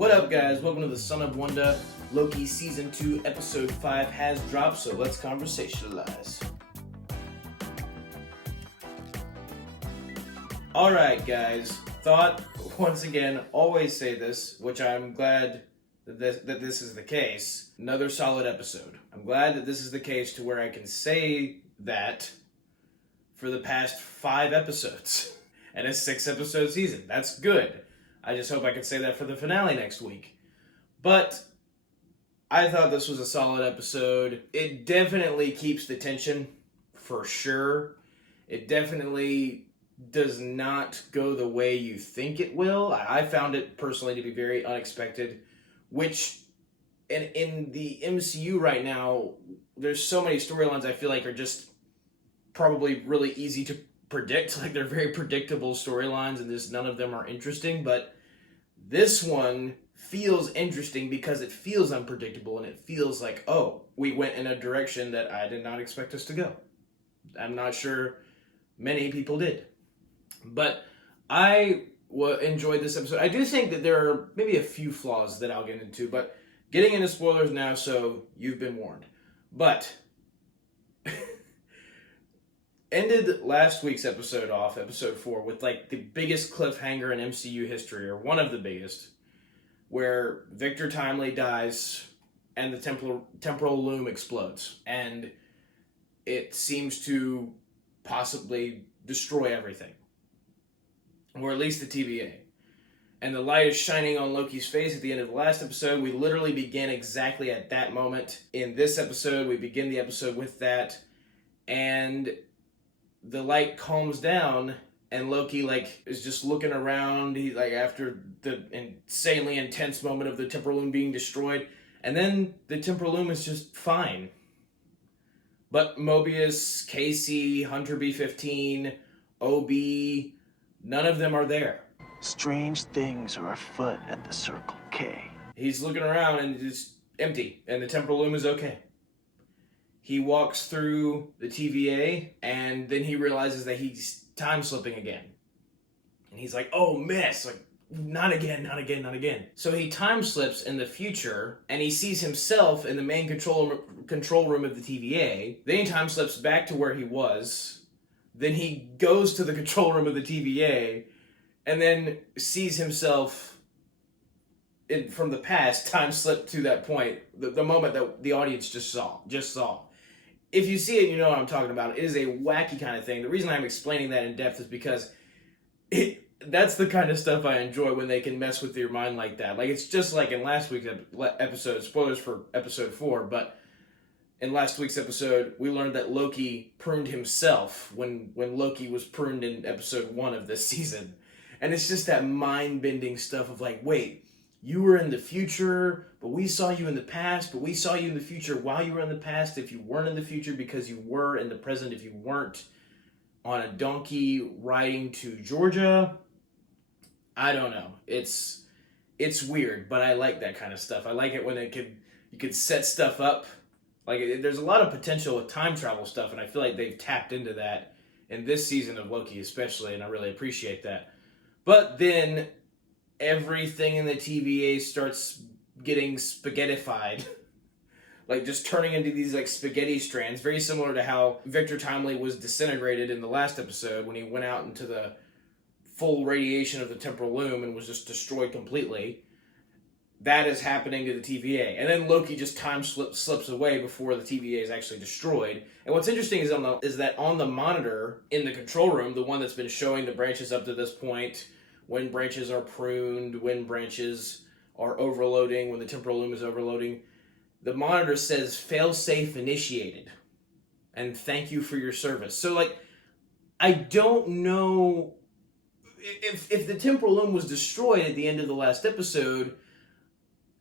What up, guys? Welcome to the Son of Wanda. Loki Season 2, Episode 5 has dropped, so let's conversationalize. Alright, guys. Thought, once again, always say this, which I'm glad that this is the case. Another solid episode. I'm glad that this is the case to where I can say that for the past 5 episodes. And a 6-episode season. That's good. I just hope I can say that for the finale next week. But I thought this was a solid episode. It definitely keeps the tension, for sure. It definitely does not go the way you think it will. I found it personally to be very unexpected, which in the MCU right now, there's so many storylines I feel like are just probably really easy to predict. Like, they're very predictable storylines, and none of them are interesting, but this one feels interesting because it feels unpredictable, and it feels like, oh, we went in a direction that I did not expect us to go. I'm not sure many people did. But I enjoyed this episode. I do think that there are maybe a few flaws that I'll get into, but getting into spoilers now, so you've been warned. But ended last week's episode off, episode 4, with like the biggest cliffhanger in MCU history, or one of the biggest, where Victor Timely dies and the temporal loom explodes. And it seems to possibly destroy everything. Or at least the TVA. And the light is shining on Loki's face at the end of the last episode. We literally begin exactly at that moment. In this episode, we begin the episode with that. And the light calms down, and Loki is just looking around. He after the insanely intense moment of the temporal loom being destroyed, and then the temporal loom is just fine. But Mobius, Casey, Hunter B-15, OB, none of them are there. Strange things are afoot at the Circle K. He's looking around and it's empty, and the temporal loom is okay. He walks through the TVA, and then he realizes that he's time slipping again. And he's like, oh, miss! Not again, not again, not again. So he time slips in the future, and he sees himself in the main control room of the TVA. Then he time slips back to where he was. Then he goes to the control room of the TVA, and then sees himself from the past time slip to that point, the moment that the audience just saw. If you see it, you know what I'm talking about. It is a wacky kind of thing. The reason I'm explaining that in depth is because that's the kind of stuff I enjoy, when they can mess with your mind like that. It's just like in last week's episode, spoilers for episode 4, but in last week's episode, we learned that Loki pruned himself when Loki was pruned in episode 1 of this season. And it's just that mind-bending stuff of wait, you were in the future, but we saw you in the past, but we saw you in the future while you were in the past, if you weren't in the future, because you were in the present, if you weren't on a donkey riding to Georgia. I don't know. It's weird, but I like that kind of stuff. I like it when you could set stuff up. There's a lot of potential with time travel stuff, and I feel like they've tapped into that in this season of Loki especially, and I really appreciate that. But then everything in the TVA starts getting spaghettified. Just turning into these spaghetti strands, very similar to how Victor Timely was disintegrated in the last episode when he went out into the full radiation of the temporal loom and was just destroyed completely. That is happening to the TVA. And then Loki just time slips away before the TVA is actually destroyed. And what's interesting is that on the monitor in the control room, the one that's been showing the branches up to this point, when branches are pruned, when branches are overloading, when the temporal loom is overloading, the monitor says failsafe initiated. And thank you for your service. So I don't know if the temporal loom was destroyed at the end of the last episode.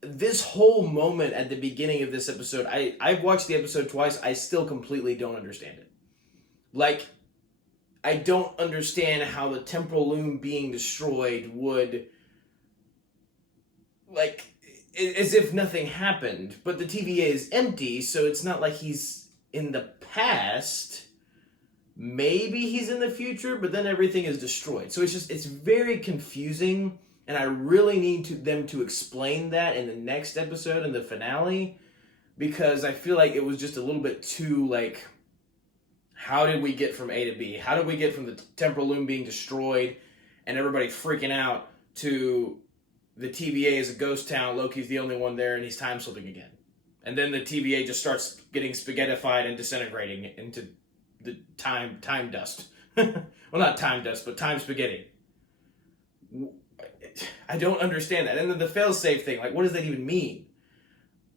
This whole moment at the beginning of this episode, I've watched the episode twice, I still completely don't understand it. I don't understand how the temporal loom being destroyed would, as if nothing happened. But the TVA is empty, so it's not like he's in the past. Maybe he's in the future, but then everything is destroyed. So it's very confusing, And I really need them to explain that in the next episode, in the finale, because I feel like it was just a little bit too, like, how did we get from A to B? How did we get from the temporal loom being destroyed and everybody freaking out to the TVA is a ghost town, Loki's the only one there, and he's time slipping again? And then the TVA just starts getting spaghettified and disintegrating into the time dust. Well, not time dust, but time spaghetti. I don't understand that. And then the failsafe thing, like, what does that even mean?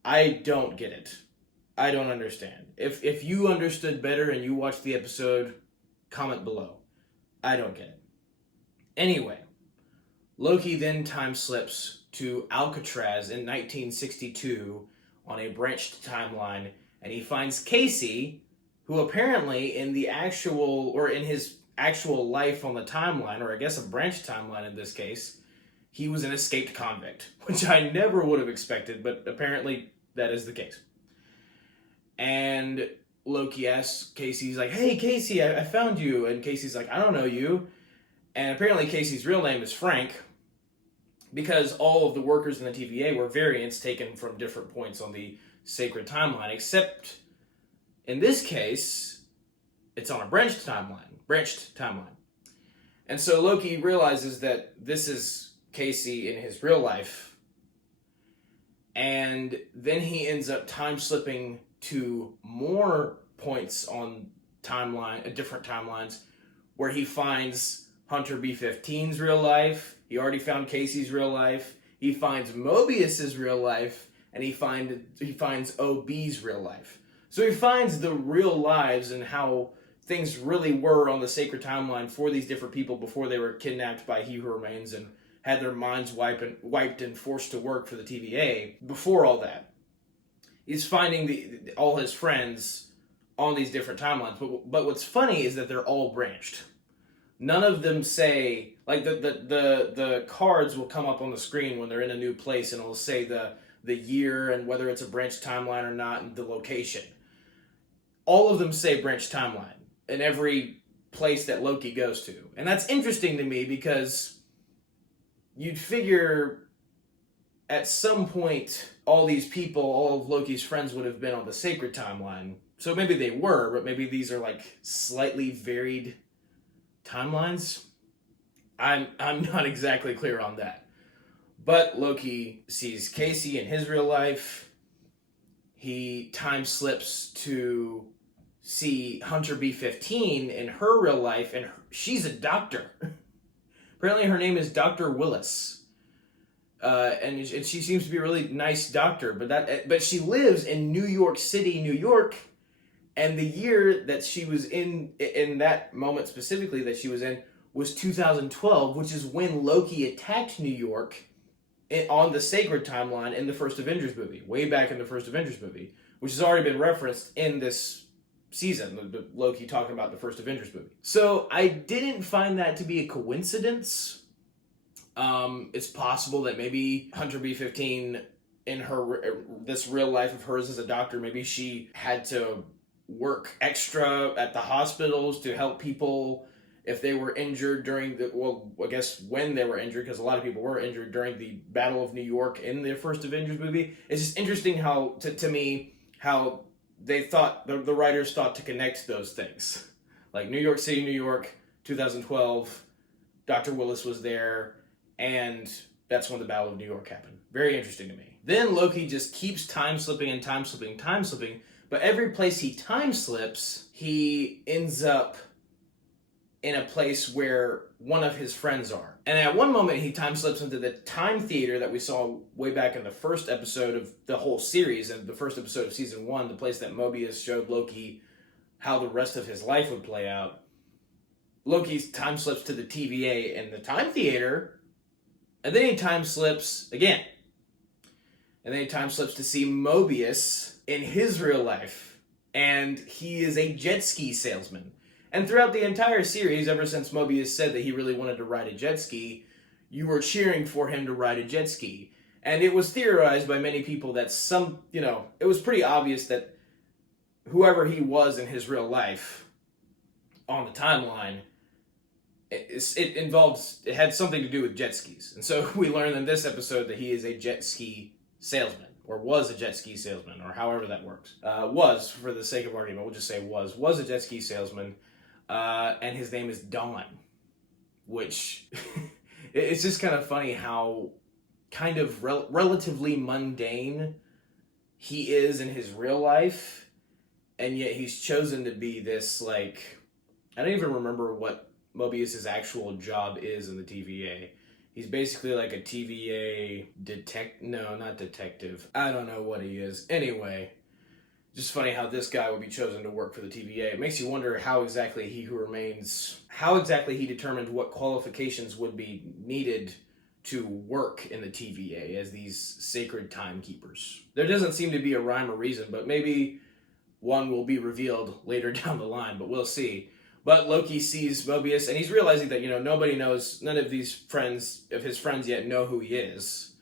I don't get it. I don't understand. If you understood better and you watched the episode, comment below. I don't get it. Anyway, Loki then time slips to Alcatraz in 1962 on a branched timeline, and he finds Casey, who apparently in his actual life on the timeline, or I guess a branched timeline in this case, he was an escaped convict, which I never would have expected, but apparently that is the case. And Loki asks Casey, he's like, hey, Casey, I found you. And Casey's like, I don't know you. And apparently Casey's real name is Frank, because all of the workers in the TVA were variants taken from different points on the sacred timeline, except in this case, it's on a branched timeline. And so Loki realizes that this is Casey in his real life, and then he ends up time slipping to more points on different timelines, where he finds Hunter B-15's real life. He already found Casey's real life. He finds Mobius's real life, and he finds OB's real life. So he finds the real lives and how things really were on the sacred timeline for these different people before they were kidnapped by He Who Remains and had their minds wiped and forced to work for the TVA. Before all that, he's finding all his friends on these different timelines. But what's funny is that they're all branched. None of them say, like, the cards will come up on the screen when they're in a new place, and it'll say the year and whether it's a branched timeline or not, and the location. All of them say branched timeline in every place that Loki goes to. And that's interesting to me, because you'd figure at some point all these people, all of Loki's friends, would have been on the sacred timeline. So maybe they were, but maybe these are like slightly varied timelines. I'm not exactly clear on that. But Loki sees Casey in his real life. He time slips to see Hunter B-15 in her real life, and she's a doctor. Apparently her name is Dr. Willis. And she seems to be a really nice doctor, but she lives in New York City, New York, and the year that she was in that moment specifically that she was in, was 2012, which is when Loki attacked New York on the sacred timeline in the first Avengers movie, way back in the first Avengers movie, which has already been referenced in this season, the Loki talking about the first Avengers movie. So I didn't find that to be a coincidence. It's possible that maybe Hunter B-15 in this real life of hers as a doctor, maybe she had to work extra at the hospitals to help people if they were injured during I guess when they were injured, because a lot of people were injured during the Battle of New York in the first Avengers movie. It's just interesting how, to me, how they thought, the writers thought to connect those things. Like New York City, New York, 2012, Dr. Willis was there, and that's when the Battle of New York happened. Very interesting to me. Then Loki just keeps time slipping, but every place he time slips, he ends up in a place where one of his friends are. And at one moment, he time slips into the time theater that we saw way back in the first episode of the whole series, and the first episode of season 1, the place that Mobius showed Loki how the rest of his life would play out. Loki's time slips to the TVA in the time theater, and then he time slips again. And then he time slips to see Mobius in his real life, and he is a jet ski salesman. And throughout the entire series, ever since Mobius said that he really wanted to ride a jet ski, you were cheering for him to ride a jet ski. And it was theorized by many people that it was pretty obvious that whoever he was in his real life on the timeline, it had something to do with jet skis. And so we learn in this episode that he is a jet ski salesman, or was a jet ski salesman, or however that works. Was, for the sake of argument, we'll just say was a jet ski salesman, and his name is Don, which it's just kind of funny how kind of relatively mundane he is in his real life, and yet he's chosen to be this, like, I don't even remember what Mobius's actual job is in the TVA. He's basically like a TVA not detective. I don't know what he is. Anyway, just funny how this guy would be chosen to work for the TVA. It makes you wonder how exactly he determined what qualifications would be needed to work in the TVA as these sacred timekeepers. There doesn't seem to be a rhyme or reason, but maybe one will be revealed later down the line, but we'll see. But Loki sees Mobius, and he's realizing that, nobody knows, none of his friends yet know who he is,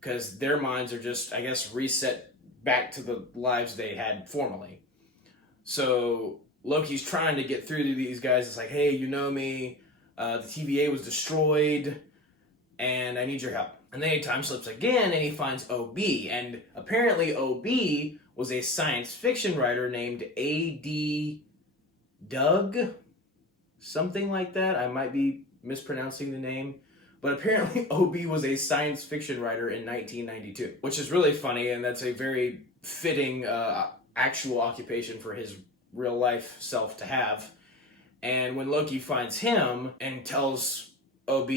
because their minds are just, I guess, reset back to the lives they had formerly. So Loki's trying to get through to these guys. It's like, hey, you know me, the TVA was destroyed, and I need your help. And then he time slips again, and he finds OB, and apparently OB was a science fiction writer named A.D. Doug, something like that. I might be mispronouncing the name, but apparently OB was a science fiction writer in 1992, which is really funny, and that's a very fitting actual occupation for his real life self to have. And when Loki finds him and tells OB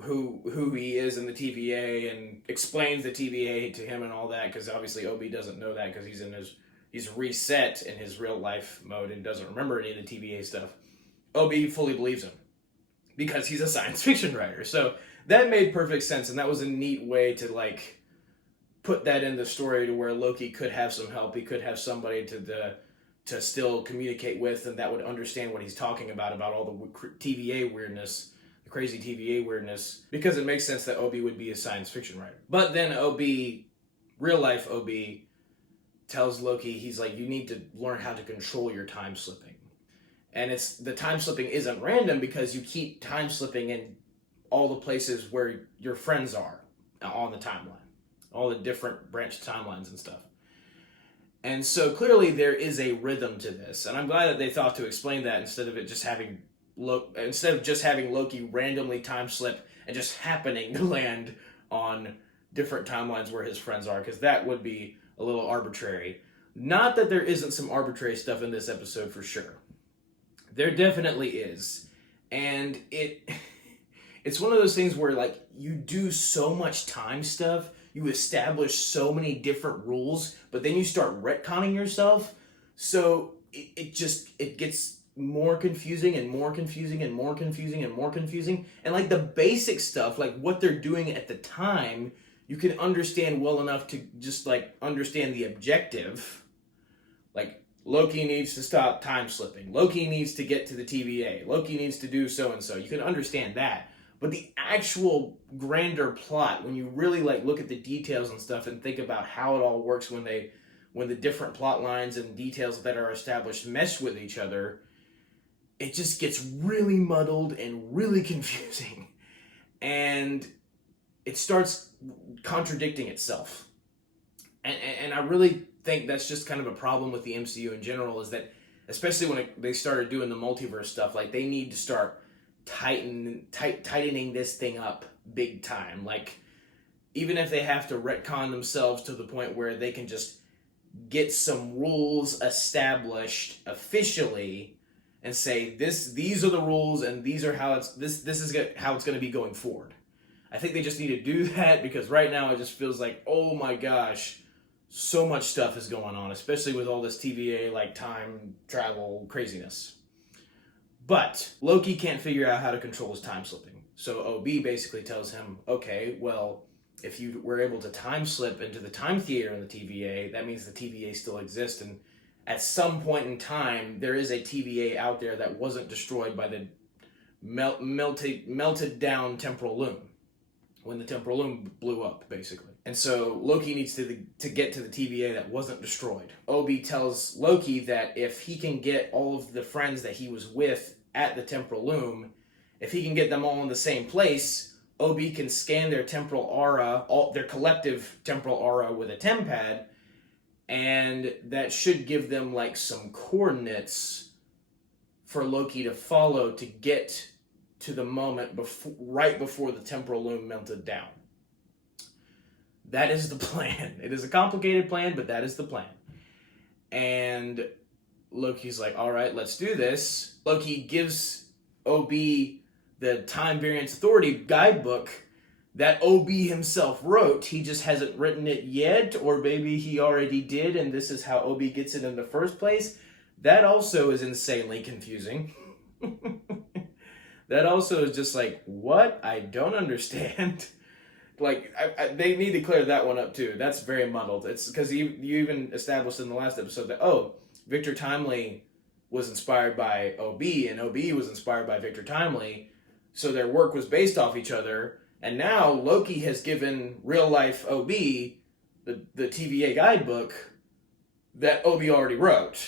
who he is in the TVA and explains the TVA to him and all that, because obviously OB doesn't know that because he's reset in his real life mode and doesn't remember any of the TVA stuff. OB fully believes him because he's a science fiction writer. So that made perfect sense, and that was a neat way to, like, put that in the story to where Loki could have some help. He could have somebody to still communicate with, and that would understand what he's talking about all the TVA weirdness, the crazy TVA weirdness, because it makes sense that OB would be a science fiction writer. But then real life OB, tells Loki, he's like, you need to learn how to control your time slipping. And the time slipping isn't random because you keep time slipping in all the places where your friends are on the timeline, all the different branched timelines and stuff. And so clearly there is a rhythm to this, and I'm glad that they thought to explain that instead of just having Loki randomly time slip and just happening to land on different timelines where his friends are, because that would be a little arbitrary. Not that there isn't some arbitrary stuff in this episode for sure. There definitely is. And it's one of those things where, like, you do so much time stuff, you establish so many different rules, but then you start retconning yourself, so it gets more confusing and more confusing and more confusing and more confusing. And, like, the basic stuff, like what they're doing at the time, you can understand well enough to just, like, understand the objective. Like, Loki needs to stop time slipping. Loki needs to get to the TVA. Loki needs to do so-and-so. You can understand that. But the actual grander plot, when you really, like, look at the details and stuff and think about how it all works when the different plot lines and details that are established mesh with each other, it just gets really muddled and really confusing. And it starts contradicting itself. And I really think that's just kind of a problem with the MCU in general, is that, especially when they started doing the multiverse stuff, like, they need to start tightening this thing up big time. Like, even if they have to retcon themselves to the point where they can just get some rules established officially and say, these are the rules and these are how this is how it's going to be going forward. I think they just need to do that, because right now it just feels like, oh my gosh, so much stuff is going on, especially with all this TVA, like, time travel craziness. But Loki can't figure out how to control his time slipping. So OB basically tells him, okay, well, if you were able to time slip into the time theater in the TVA, that means the TVA still exists, and at some point in time, there is a TVA out there that wasn't destroyed by the melted down temporal loom, when the temporal loom blew up, basically. And so Loki needs to get to the TVA that wasn't destroyed. Obi tells Loki that if he can get all of the friends that he was with at the temporal loom. If he can get them all in the same place, OB can scan their temporal aura, their collective temporal aura with a tempad, and that should give them like some coordinates for Loki to follow to get to the moment right before the temporal loom melted down. That is the plan. It is a complicated plan, but that is the plan. And Loki's like, all right, let's do this. Loki gives OB the Time Variance Authority guidebook that OB himself wrote. He just hasn't written it yet, or maybe he already did, and this is how OB gets it in the first place. That also is insanely confusing. That also is just like, what? I don't understand. Like, they need to clear that one up too. That's very muddled. It's because you even established in the last episode that, Victor Timely was inspired by OB, and OB was inspired by Victor Timely, so their work was based off each other. And now Loki has given real life OB the TVA guidebook that OB already wrote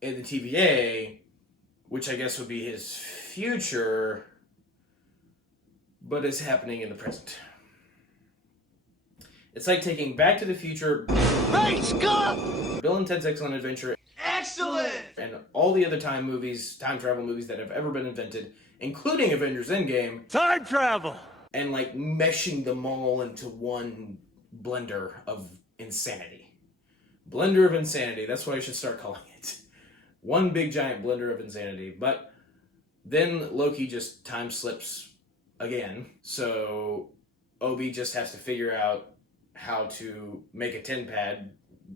in the TVA, which I guess would be his future, but is happening in the present. It's like taking Back to the Future, Hey, Scott! Bill and Ted's Excellent Adventure, Excellent! and all the other time travel movies that have ever been invented, including Avengers Endgame. Time travel! And like meshing them all into one blender of insanity. Blender of insanity, that's what I should start calling it. One big giant blender of insanity. But then Loki just time slips again. So OB just has to figure out how to make a tin pad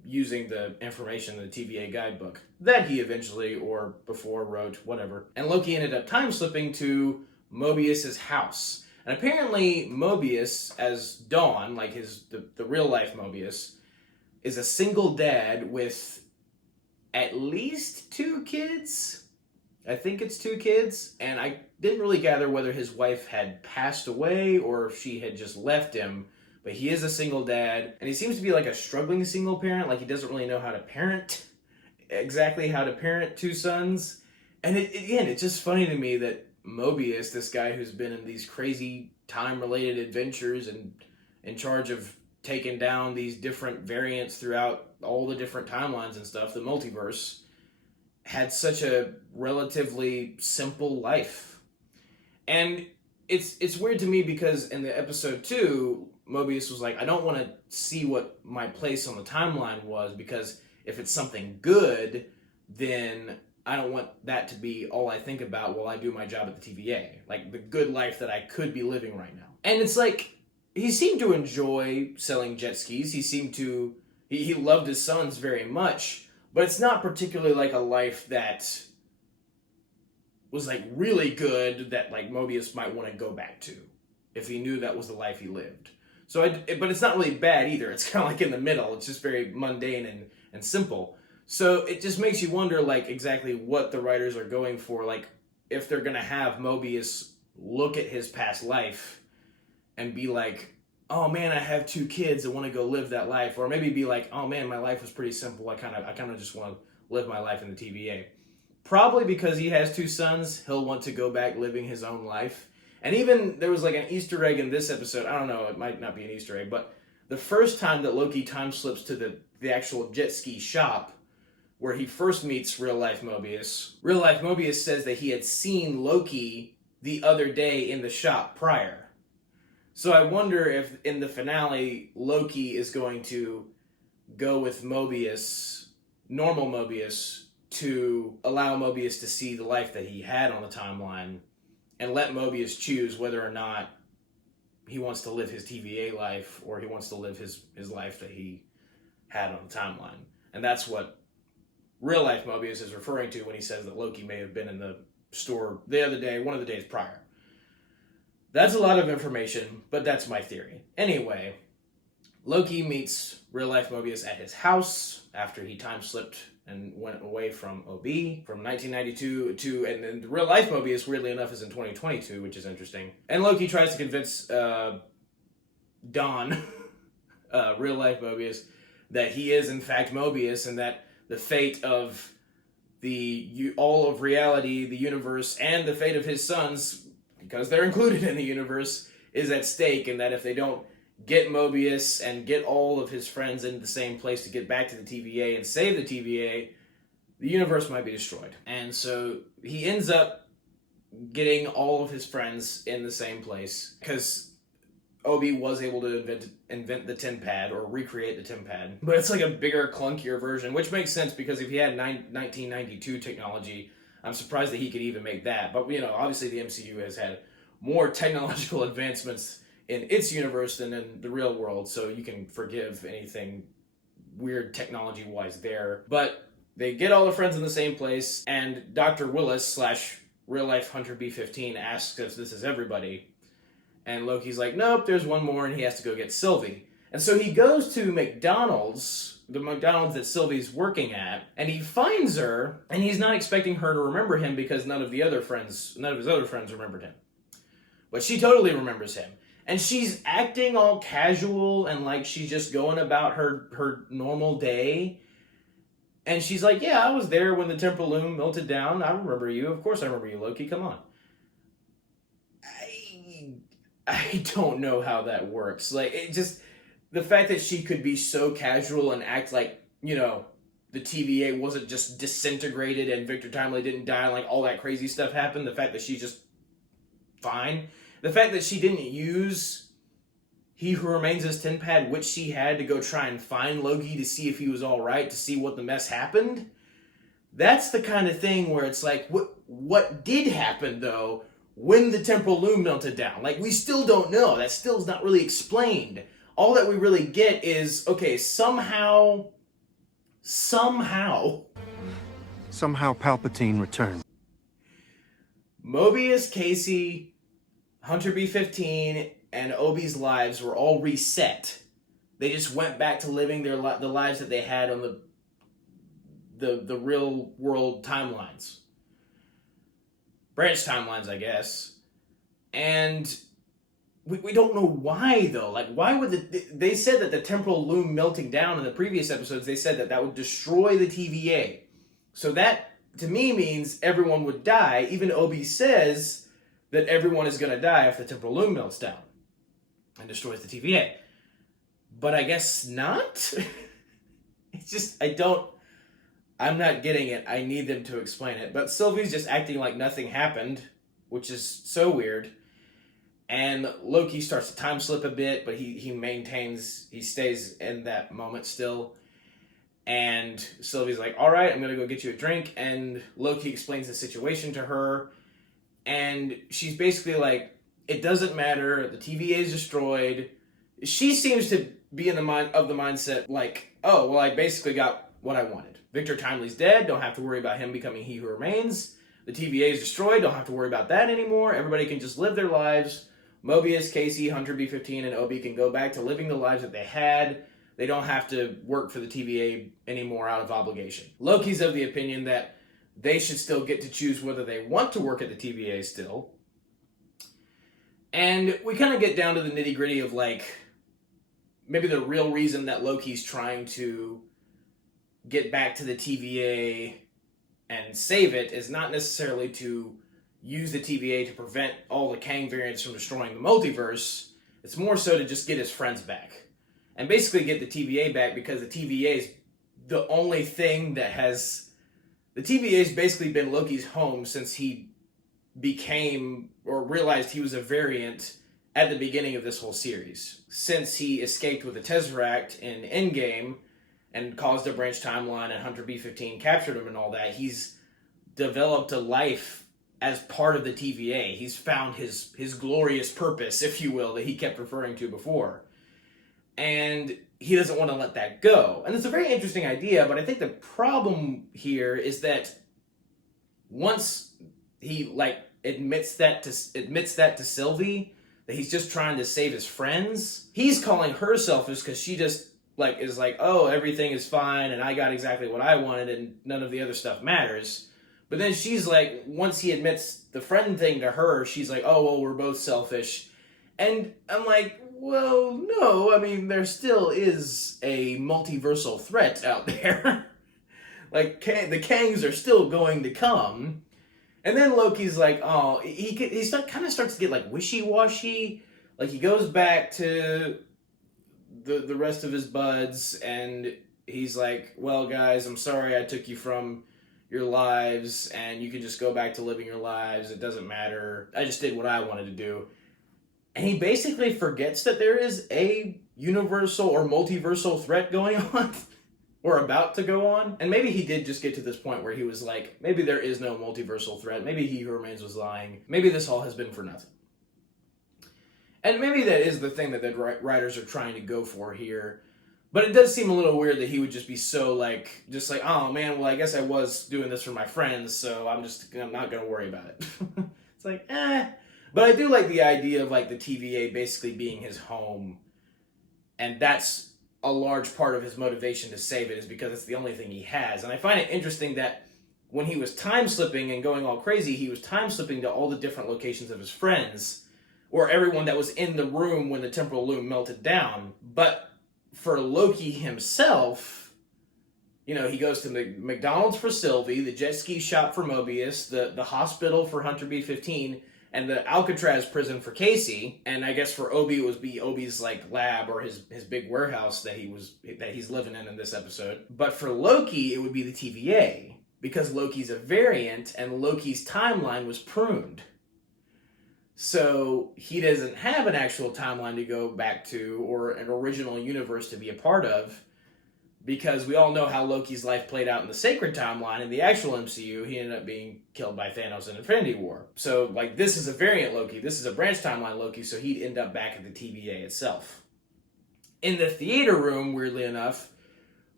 using the information in the TVA guidebook that he eventually or before wrote, whatever. And Loki ended up time slipping to Mobius's house. And apparently Mobius, as Dawn, like the real life Mobius, is a single dad with at least 2 kids. I think it's 2 kids. And I didn't really gather whether his wife had passed away or if she had just left him. But he is a single dad, and he seems to be like a struggling single parent. Like he doesn't really know how to parent, exactly how to parent 2 sons. And it's just funny to me that Mobius, this guy who's been in these crazy time-related adventures and in charge of taking down these different variants throughout all the different timelines and stuff, the multiverse, had such a relatively simple life. And it's weird to me because in the episode 2, Mobius was like, I don't want to see what my place on the timeline was, because if it's something good, then I don't want that to be all I think about while I do my job at the TVA. Like, the good life that I could be living right now. And it's like, he seemed to enjoy selling jet skis. He loved his sons very much, but it's not particularly like a life that was like really good that like Mobius might want to go back to if he knew that was the life he lived. But it's not really bad either. It's kind of like in the middle. It's just very mundane and simple. So it just makes you wonder, like, exactly what the writers are going for. Like, if they're going to have Mobius look at his past life and be like, oh man, I have 2 kids that want to go live that life. Or maybe be like, oh man, my life was pretty simple. I kind of just want to live my life in the TVA. Probably because he has 2 sons, he'll want to go back living his own life. And even there was like an Easter egg in this episode. I don't know, it might not be an Easter egg, but the first time that Loki time slips to the actual jet ski shop where he first meets real life Mobius says that he had seen Loki the other day in the shop prior. So I wonder if in the finale Loki is going to go with Mobius, normal Mobius, to allow Mobius to see the life that he had on the timeline and let Mobius choose whether or not he wants to live his TVA life or he wants to live his life that he had on the timeline. And that's what real life Mobius is referring to when he says that Loki may have been in the store the other day, one of the days prior. That's a lot of information, but that's my theory. Anyway, Loki meets real life Mobius at his house after he time slipped and went away from OB from 1992 to, and then the real life Mobius, weirdly enough, is in 2022, which is interesting. And Loki tries to convince Dawn, real life Mobius, that he is in fact Mobius and that the fate of all of reality, the universe, and the fate of his sons, because they're included in the universe, is at stake, and that if they don't get Mobius and get all of his friends in the same place to get back to the TVA and save the TVA, the universe might be destroyed. And so he ends up getting all of his friends in the same place, because Obi was able to invent the TemPad, or recreate the TemPad. But it's like a bigger, clunkier version, which makes sense, because if he had 1992 technology, I'm surprised that he could even make that. But, obviously the MCU has had more technological advancements in its universe than in the real world, so you can forgive anything weird technology-wise there. But they get all the friends in the same place, and Dr. Willis / real-life Hunter B-15 asks if this is everybody. And Loki's like, nope, there's one more, and he has to go get Sylvie. And so he goes to McDonald's, the McDonald's that Sylvie's working at, and he finds her, and he's not expecting her to remember him because none of his other friends remembered him. But she totally remembers him. And she's acting all casual and like she's just going about her normal day. And she's like, yeah, I was there when the temporal loom melted down. I remember you. Of course I remember you, Loki. Come on. I don't know how that works. Like, it just, the fact that she could be so casual and act like, the TVA wasn't just disintegrated and Victor Timely didn't die and like all that crazy stuff happened. The fact that she's just fine. The fact that she didn't use He Who Remains as TemPad, which she had to go try and find Loki to see if he was alright, to see what the mess happened. That's the kind of thing where it's like, what did happen, though, when the temporal loom melted down? Like, we still don't know. That still is not really explained. All that we really get is, okay, somehow Palpatine returned. Mobius, Casey, Hunter B-15, and Obi's lives were all reset. They just went back to living the lives that they had on the real world timelines. Branch timelines, I guess. And we don't know why, though. Like, why would they said that the temporal loom melting down in the previous episodes, they said that would destroy the TVA. So that, to me, means everyone would die. Even Obi says that everyone is going to die if the temporal loom melts down and destroys the TVA. But I guess not? It's just, I'm not getting it. I need them to explain it. But Sylvie's just acting like nothing happened, which is so weird. And Loki starts to time slip a bit, but he stays in that moment still. And Sylvie's like, all right, I'm going to go get you a drink. And Loki explains the situation to her. And she's basically like, it doesn't matter, the TVA is destroyed. She seems to be in the mindset like, oh, well, I basically got what I wanted. Victor Timely's dead, don't have to worry about him becoming He Who Remains. The TVA is destroyed, don't have to worry about that anymore. Everybody can just live their lives. Mobius, Casey, Hunter B-15, and Obi can go back to living the lives that they had. They don't have to work for the TVA anymore out of obligation. Loki's of the opinion that they should still get to choose whether they want to work at the TVA still. And we kind of get down to the nitty-gritty of, like, maybe the real reason that Loki's trying to get back to the TVA and save it is not necessarily to use the TVA to prevent all the Kang variants from destroying the multiverse. It's more so to just get his friends back. And basically get the TVA back, because the TVA is the only thing that has... The TVA has basically been Loki's home since he became, or realized he was a variant at the beginning of this whole series. Since he escaped with the Tesseract in Endgame and caused a branch timeline and Hunter B-15 captured him and all that, he's developed a life as part of the TVA. He's found his glorious purpose, if you will, that he kept referring to before. And he doesn't want to let that go. And it's a very interesting idea, but I think the problem here is that once he admits that to Sylvie, that he's just trying to save his friends, he's calling her selfish because she just is like, oh, everything is fine and I got exactly what I wanted and none of the other stuff matters. But then she's like, once he admits the friend thing to her, she's like, oh, well, we're both selfish. And I'm like, well, no, I mean, there still is a multiversal threat out there. Like, the Kangs are still going to come. And then Loki's like, oh, he kind of starts to get like wishy-washy. Like, he goes back to the rest of his buds, and he's like, well, guys, I'm sorry I took you from your lives, and you can just go back to living your lives. It doesn't matter. I just did what I wanted to do. And he basically forgets that there is a universal or multiversal threat going on. Or about to go on. And maybe he did just get to this point where he was like, maybe there is no multiversal threat. Maybe He Who Remains was lying. Maybe this all has been for nothing. And maybe that is the thing that the writers are trying to go for here. But it does seem a little weird that he would just be so like, oh man, well, I guess I was doing this for my friends, so I'm not going to worry about it. It's like, eh. But I do like the idea of like the TVA basically being his home. And that's a large part of his motivation to save it, is because it's the only thing he has. And I find it interesting that when he was time slipping and going all crazy, he was time slipping to all the different locations of his friends, or everyone that was in the room when the temporal loom melted down. But for Loki himself, you know, he goes to McDonald's for Sylvie, the jet ski shop for Mobius, the hospital for Hunter B-15, and the Alcatraz prison for Casey. And I guess for Obi, it would be Obi's like lab or his big warehouse that he's living in this episode. But for Loki, it would be the TVA, because Loki's a variant and Loki's timeline was pruned. So he doesn't have an actual timeline to go back to or an original universe to be a part of, because we all know how Loki's life played out in the sacred timeline. In the actual MCU, he ended up being killed by Thanos in Infinity War. So, like, this is a variant Loki. This is a branch timeline Loki, so he'd end up back at the TVA itself. In the theater room, weirdly enough,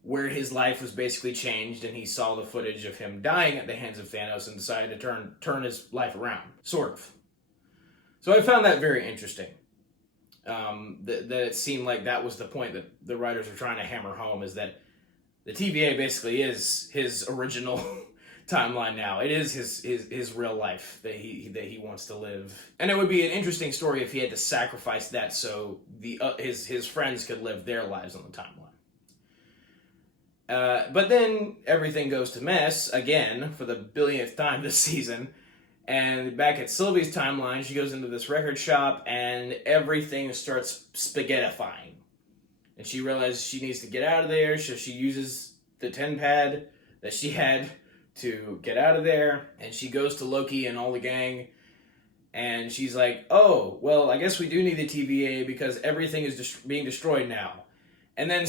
where his life was basically changed and he saw the footage of him dying at the hands of Thanos and decided to turn his life around. Sort of. So I found that very interesting. That it seemed like that was the point that the writers were trying to hammer home, is that the TVA basically is his original timeline now. It is his real life that he wants to live. And it would be an interesting story if he had to sacrifice that so his friends could live their lives on the timeline. But then everything goes to mess again for the billionth time this season. And back at Sylvie's timeline, she goes into this record shop and everything starts spaghettifying. And she realizes she needs to get out of there, so she uses the 10 pad that she had to get out of there. And she goes to Loki and all the gang, and she's like, oh, well, I guess we do need the TVA because everything is being destroyed now. And then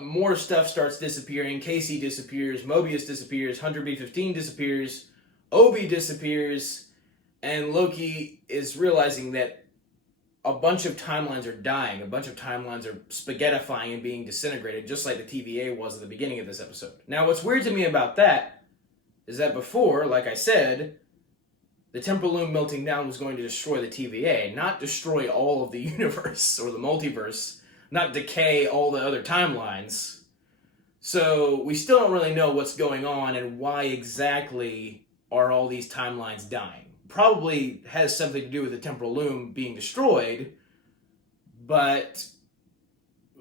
more stuff starts disappearing. Casey disappears, Mobius disappears, Hunter B-15 disappears, Obi disappears, and Loki is realizing that a bunch of timelines are dying, a bunch of timelines are spaghettifying and being disintegrated, just like the TVA was at the beginning of this episode. Now, what's weird to me about that is that before, like I said, the temporal loom melting down was going to destroy the TVA, not destroy all of the universe or the multiverse, not decay all the other timelines. So we still don't really know what's going on and why exactly are all these timelines dying. Probably has something to do with the temporal loom being destroyed, but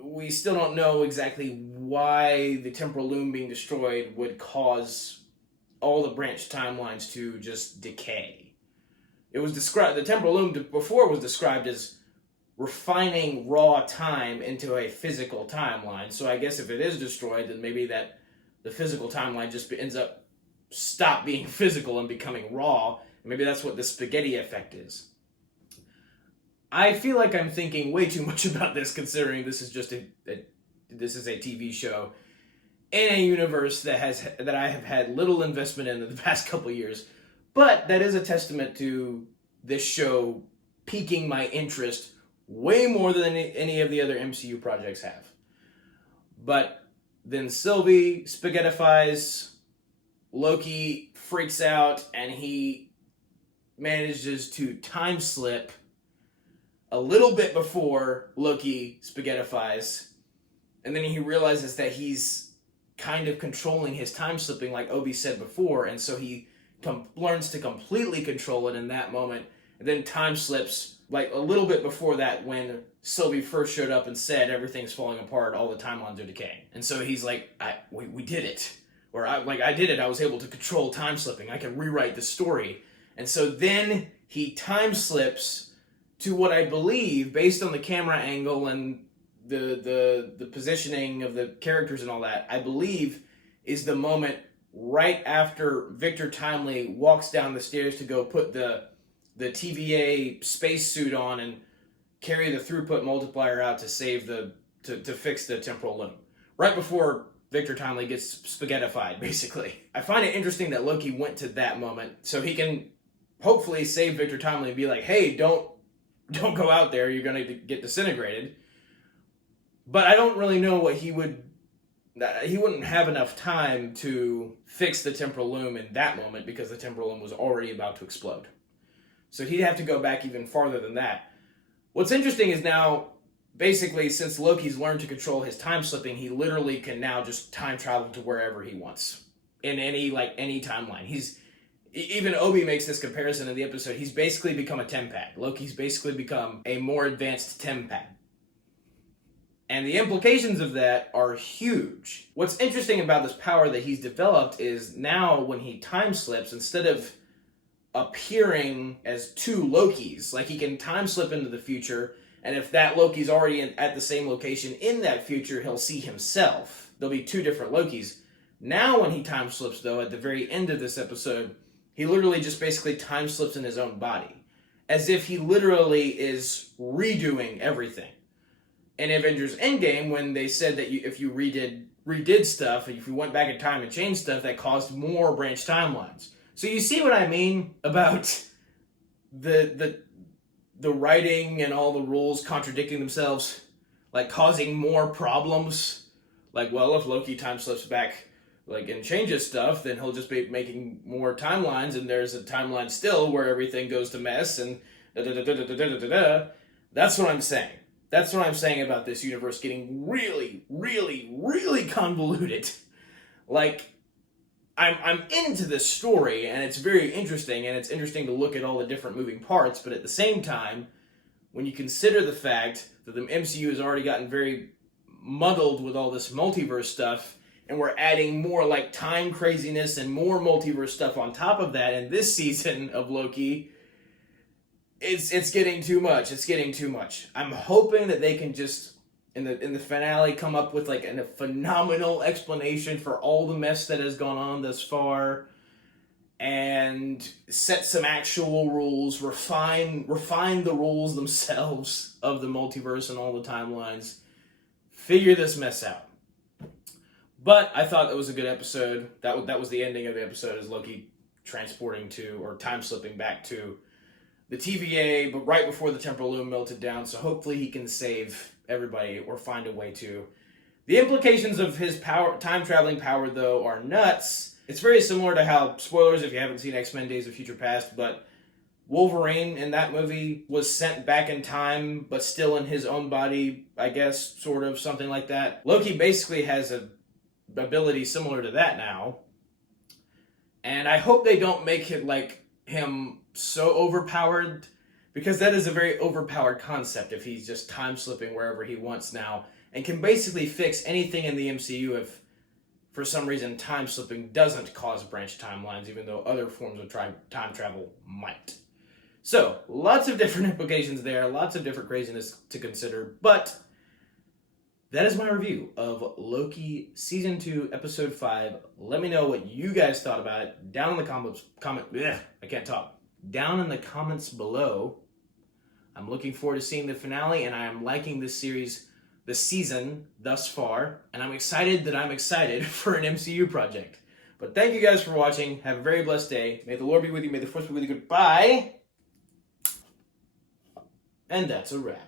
we still don't know exactly why the temporal loom being destroyed would cause all the branch timelines to just decay. It was described, the temporal loom before was described as refining raw time into a physical timeline. So I guess if it is destroyed, then maybe that the physical timeline just ends up stop being physical and becoming raw. Maybe that's what the spaghetti effect is. I feel like I'm thinking way too much about this, considering this is just this is a TV show in a universe that I have had little investment in the past couple years. But that is a testament to this show piquing my interest way more than any of the other MCU projects have. But then Sylvie spaghettifies, Loki freaks out, and he manages to time slip a little bit before Loki spaghettifies, and then he realizes that he's kind of controlling his time slipping like Obi said before, and so he learns to completely control it in that moment, and then time slips like a little bit before that when Sylvie first showed up and said everything's falling apart, all the timelines are decaying. And so he's like, we did it. Where I did it, I was able to control time slipping. I can rewrite the story. And so then he time slips to what I believe, based on the camera angle and the positioning of the characters and all that, I believe is the moment right after Victor Timely walks down the stairs to go put the TVA spacesuit on and carry the throughput multiplier out to save to fix the temporal loom. Right before Victor Timely gets spaghettified, basically. I find it interesting that Loki went to that moment so he can hopefully save Victor Timely and be like, hey, don't go out there, you're going to get disintegrated. But I don't really know what he wouldn't have enough time to fix the temporal loom in that moment because the temporal loom was already about to explode. So he'd have to go back even farther than that. What's interesting is now, basically, since Loki's learned to control his time slipping, he literally can now just time travel to wherever he wants in any timeline. Even Obi makes this comparison in the episode. He's basically become a tempad. Loki's basically become a more advanced tempad. And the implications of that are huge. What's interesting about this power that he's developed is now when he time slips, instead of appearing as two Lokis, like he can time slip into the future, and if that Loki's already at the same location in that future, he'll see himself. There'll be two different Lokis. Now when he time slips, though, at the very end of this episode, he literally just basically time slips in his own body. As if he literally is redoing everything. In Avengers Endgame, when they said that if you redid stuff, if you went back in time and changed stuff, that caused more branch timelines. So you see what I mean about the writing and all the rules contradicting themselves, like causing more problems. Like, well, if Loki time slips back, like, and changes stuff, then he'll just be making more timelines, and there's a timeline still where everything goes to mess, and da-da-da-da-da-da-da-da. That's what I'm saying. That's what I'm saying about this universe getting really, really, really convoluted. Like, I'm into this story, and it's very interesting, and it's interesting to look at all the different moving parts, but at the same time, when you consider the fact that the MCU has already gotten very muddled with all this multiverse stuff, and we're adding more like time craziness and more multiverse stuff on top of that in this season of Loki, it's getting too much. It's getting too much. I'm hoping that they can just in the finale come up with like a phenomenal explanation for all the mess that has gone on thus far, and set some actual rules, refine the rules themselves of the multiverse and all the timelines. Figure this mess out. But I thought that was a good episode. That was the ending of the episode, is Loki transporting to, or time slipping back to, the TVA, but right before the temporal loom melted down, so hopefully he can save everybody or find a way to. The implications of his time-traveling power, though, are nuts. It's very similar to how, spoilers if you haven't seen X-Men Days of Future Past, but Wolverine in that movie was sent back in time, but still in his own body, I guess, sort of, something like that. Loki basically has a ability similar to that now, and I hope they don't make it like him so overpowered, because that is a very overpowered concept if he's just time slipping wherever he wants now and can basically fix anything in the MCU if for some reason time slipping doesn't cause branch timelines, even though other forms of time travel might. So lots of different implications there, lots of different craziness to consider, but that is my review of Loki Season 2, Episode 5. Let me know what you guys thought about it down in the down in the comments below. I'm looking forward to seeing the finale, and I am liking this season thus far, and I'm excited for an MCU project. But thank you guys for watching. Have a very blessed day. May the Lord be with you. May the Force be with you. Goodbye. And that's a wrap.